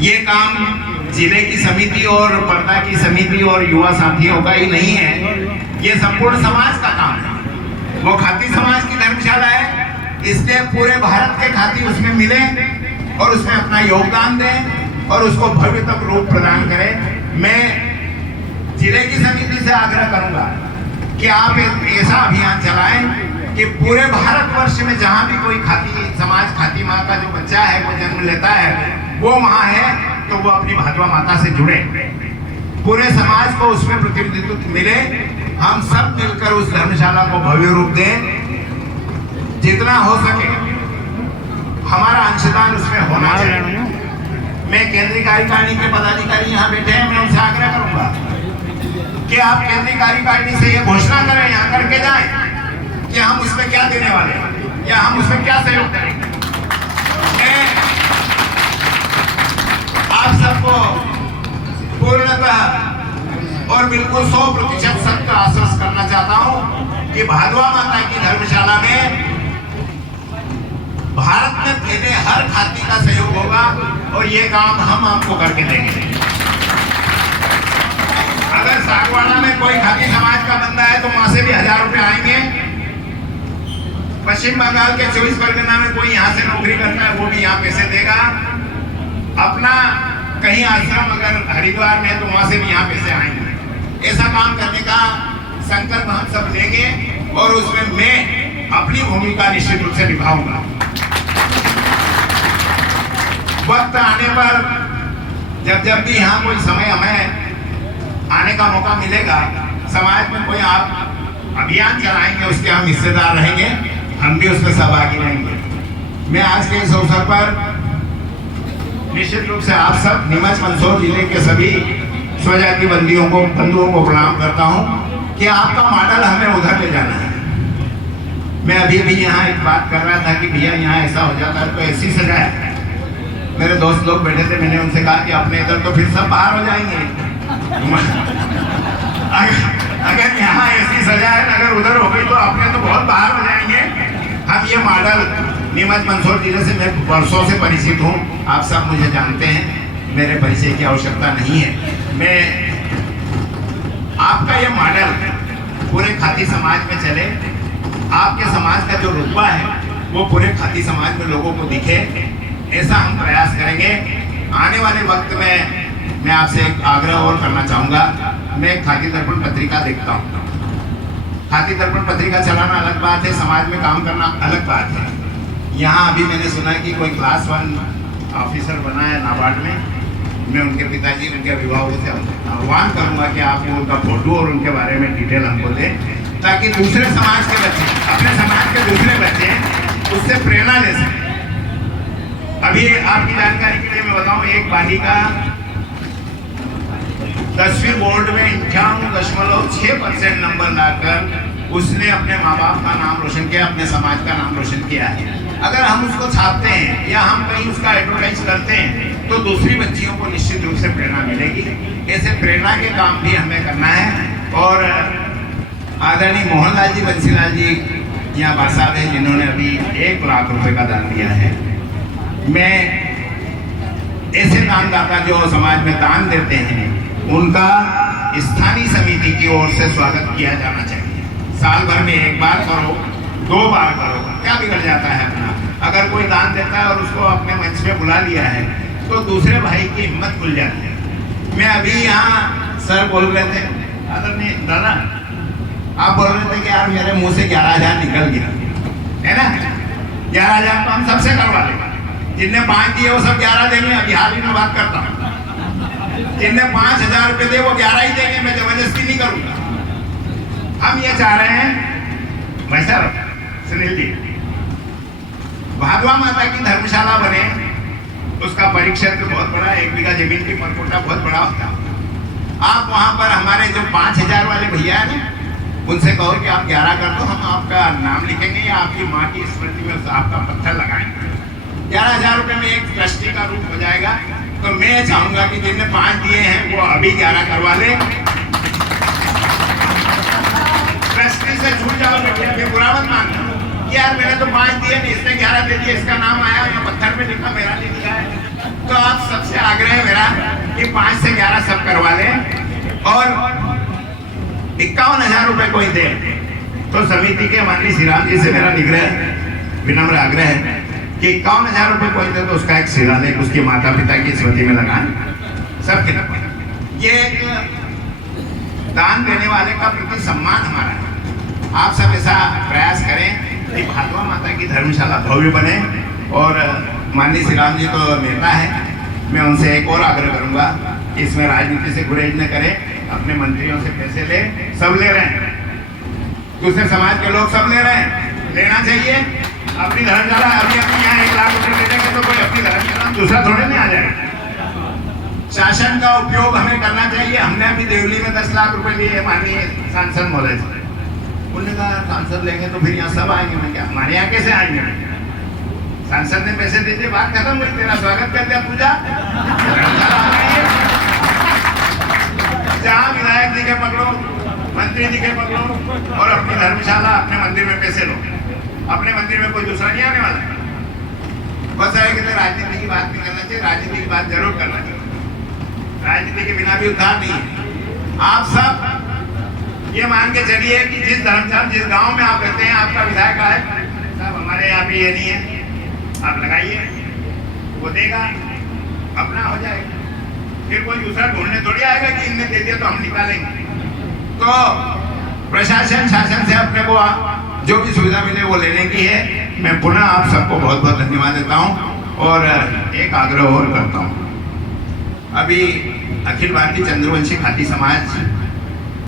ये काम जिले की समिति और पर्दा की समिति और युवा साथियों का ही नहीं है, ये संपूर्ण समाज का काम है। वो खाती समाज की धर्मशाला है, इसलिए पूरे भारत के खाती उसमें मिले और उसमें अपना योगदान दें और उसको भव्य तक रूप प्रदान करें। मैं जिले की समिति से आग्रह करूंगा कि आप ऐसा अभियान चलाएं कि पूरे भारतवर्ष में जहां भी कोई खाती समाज, खाती माँ का जो बच्चा है वो जन्म लेता है, वो वहां है तो वो अपनी भादवा माता से जुड़े, पूरे समाज को उसमें प्रतिनिधित्व मिले। हम सब मिलकर उस धर्मशाला को भव्य रूप दें, जितना हो सके हमारा अंशदान उसमें होना चाहिए। मैं केंद्रीय कार्यकारिणी के पदाधिकारी यहाँ बैठे हैं, मैं उनसे आग्रह करूंगा कि आप केंद्रीय कार्यकारिणी से ये घोषणा करें, यहाँ करके जाएं कि हम उसमें क्या देने वाले हैं या हम उसमें क्या सहयोग करेंगे। मैं आप सबको पूर्णतः और बिल्कुल 100% सत्य आश्वस्त करना चाहता हूं कि भादवा माता की धर्मशाला में भारत में फैले हर खाती का सहयोग होगा और ये काम हम आपको करके देंगे। अगर सागवाड़ा में कोई खाती समाज का बंदा है तो वहां से भी 1000 रुपए आएंगे। पश्चिम बंगाल के 24 परगना में कोई यहाँ से नौकरी करता है, वो भी यहाँ पैसे देगा। अपना कहीं आश्रम अगर हरिद्वार में है तो वहां से भी यहाँ पैसे आएंगे। ऐसा काम करने का संकल्प हम सब लेंगे और उसमें मैं अपनी भूमिका निश्चित रूप से निभाऊंगा। वक्त आने पर जब भी यहाँ कोई समय हमें आने का मौका मिलेगा, समाज में कोई आप अभियान चलाएंगे, उसके हम हिस्सेदार रहेंगे, हम भी उसमें सहभागी रहेंगे। मैं आज के इस अवसर पर निश्चित रूप से आप सब नीमच मंदसौर जिले के सभी स्वजाति बंधुओं को प्रणाम करता हूं कि आपका मॉडल हमें उधर ले जाना है। मैं अभी भी यहाँ एक बात कर रहा था कि भैया यहाँ ऐसा हो जाता है तो ऐसी सजा है। मेरे दोस्त लोग बैठे थे, मैंने उनसे कहा कि अपने इधर तो फिर सब बाहर हो जाएंगे। अगर यहाँ ऐसी सजा है, अगर उधर हो गई तो अपने तो बहुत बाहर हो जाएंगे। हम ये मॉडल नीमच मंदसौर जिले से मैं वर्षों से परिचित हूँ, आप सब मुझे जानते हैं, मेरे परिचय की आवश्यकता नहीं है। मैं आपका ये मॉडल पूरे खाती समाज में चले, आपके समाज का जो रुतबा है वो पूरे खाती समाज में लोगों को दिखे, ऐसा हम प्रयास करेंगे। आने वाले वक्त में मैं आपसे एक आग्रह और करना चाहूँगा। मैं खाती दर्पण पत्रिका देखता हूँ। खाती दर्पण पत्रिका चलाना अलग बात है, समाज में काम करना अलग बात है। यहाँ अभी मैंने सुना कि कोई क्लास 1 ऑफिसर बना है नाबार्ड में। मैं उनके पिताजी, उनके अभिभावकों से आह्वान करूँगा कि आप उनका फोटो और उनके बारे में डिटेल हमको दें, ताकि दूसरे समाज के बच्चे, अपने समाज के दूसरे बच्चे उससे प्रेरणा ले सकें। अभी आपकी जानकारी के लिए मैं बताऊँ, एक बालिका 10वीं बोर्ड में 51.6% नंबर लाकर उसने अपने माँ बाप का नाम रोशन किया, अपने समाज का नाम रोशन किया है। अगर हम उसको छापते हैं या हम कहीं उसका एडवर्टाइज करते हैं तो दूसरी बच्चियों को निश्चित रूप से प्रेरणा मिलेगी। ऐसे प्रेरणा के काम भी हमें करना है। और आदरणीय मोहनलाल जी, बंसीलाल जी यहाँ बासाब है, जिन्होंने अभी 1 लाख रुपए का दान दिया है। मैं ऐसे दानदाता जो समाज में दान देते हैं उनका स्थानीय समिति की ओर से स्वागत किया जाना चाहिए। साल भर में 1 बार करो, 2 बार करो, क्या बिगड़ जाता है अपना। अगर कोई दान देता है और उसको अपने मंच में बुला लिया है तो दूसरे भाई की हिम्मत खुल जाती है। मैं अभी यहाँ सर बोल रहे थे, आदरणीय दादा आप बोल रहे थे कि यार मेरे मुंह से 11,000 निकल गया है ना। 11,000 तो हम सबसे करवा लेंगे। जिनने 5 दिए वो सब 11 देंगे। अभी हाल ही में बात करता हूँ, जिनने 5,000 रुपए दिए वो 11 ही देंगे। मैं जबरदस्ती नहीं करूँगा। हम ये चाह रहे हैं भाई साहब, सुनील जी, भादवा माता की धर्मशाला बने, उसका परिक्षेत्र बहुत बड़ा, 1 बीघा जमीन की परकोटा बहुत बड़ा होता है। आप वहां पर हमारे जो 5,000 वाले भैया है ना, उनसे कहो कि आप 11 कर दो, हम आपका नाम लिखेंगे या आपकी माँ की स्मृति में आपका पत्थर लगाएंगे। 11,000 रुपए में एक ट्रस्टी का रूप हो जाएगा। तो मैं चाहूंगा कि जिनने 5 दिए हैं वो अभी 11 करवा ले। ट्रस्टी से छूट जाओ, मैं बुरा मत मानना यार, मैंने तो 5 दिए, इसने 11 दे दिए, इसका नाम आया या पत्थर में लिखा, मेरा नहीं लिखा है। तो आप 5 से 11 सब करवा लें और 51,000 रुपए कोई दे तो समिति के माननीय श्री राम जी से मेरा निग्रह विनम्र आग्रह है कि 51,000 रुपए कोई दे तो उसका एक शिलालेख उसके माता पिता की स्मृति में लगाएं सबके लिए। ये एक दान देने वाले का प्रति सम्मान हमारा है। आप सब ऐसा प्रयास करें कि भादवा माता की धर्मशाला भव्य बने और माननीय श्री राम जी तो नेता है, मैं उनसे एक और आग्रह करूंगा कि इसमें राजनीति से गुरेज न करें, अपने मंत्रियों से पैसे ले, सब ले रहे हैं, दूसरे समाज के लोग सब ले रहे हैं, लेना चाहिए। अपनी धर्मशाला अभी अपनी यहाँ 1 लाख रुपए दे देंगे तो कोई अपनी धर्मशाला दूसरा थोड़े नहीं आ जाएगा। शासन का उपयोग हमें करना चाहिए। हमने अभी देवली में 10 लाख रुपए लिए माननीय सांसद महोदय से, उन्होंने कहा सांसद लेंगे तो फिर यहाँ सब आएंगे। मैं क्या हमारे यहाँ कैसे आएंगे? सांसद ने पैसे दे दिए, बात खत्म हुई, तेरा स्वागत कर दिया, पूजा जहाँ विधायक जी के पकड़ो, मंत्री जी के पकड़ो और अपनी धर्मशाला अपने मंदिर में पैसे लो। अपने मंदिर में कोई दूसरा नहीं आने वाला। बस है कि राजनीति की बात नहीं करना चाहिए, राजनीति की बात जरूर करना चाहिए। राजनीति के बिना भी उद्धार नहीं है। आप सब ये मान के चलिए कि जिस धर्मशाला जिस गांव में आप रहते हैं आपका विधायक आए साहब हमारे यहाँ पे ये नहीं है, आप लगाइए, वो देगा, अपना हो जाएगा। फिर कोई दूसरा ढूंढने थोड़ी आएगा कि इनने दे दिया तो हम निकालेंगे। तो प्रशासन शासन से अपने को जो भी सुविधा मिले वो लेने की है। मैं पुनः आप सबको बहुत बहुत धन्यवाद देता हूँ और एक आग्रह और करता हूँ। अभी अखिल भारतीय चंद्रवंशी खाती समाज